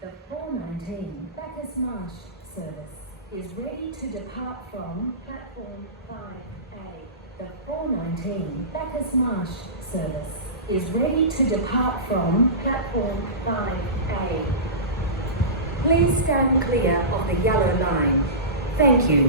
The 419 Bacchus Marsh service is ready to depart from platform 5A. The 419 Bacchus Marsh service is ready to depart from platform 5A. Please stand clear of the yellow line. Thank you.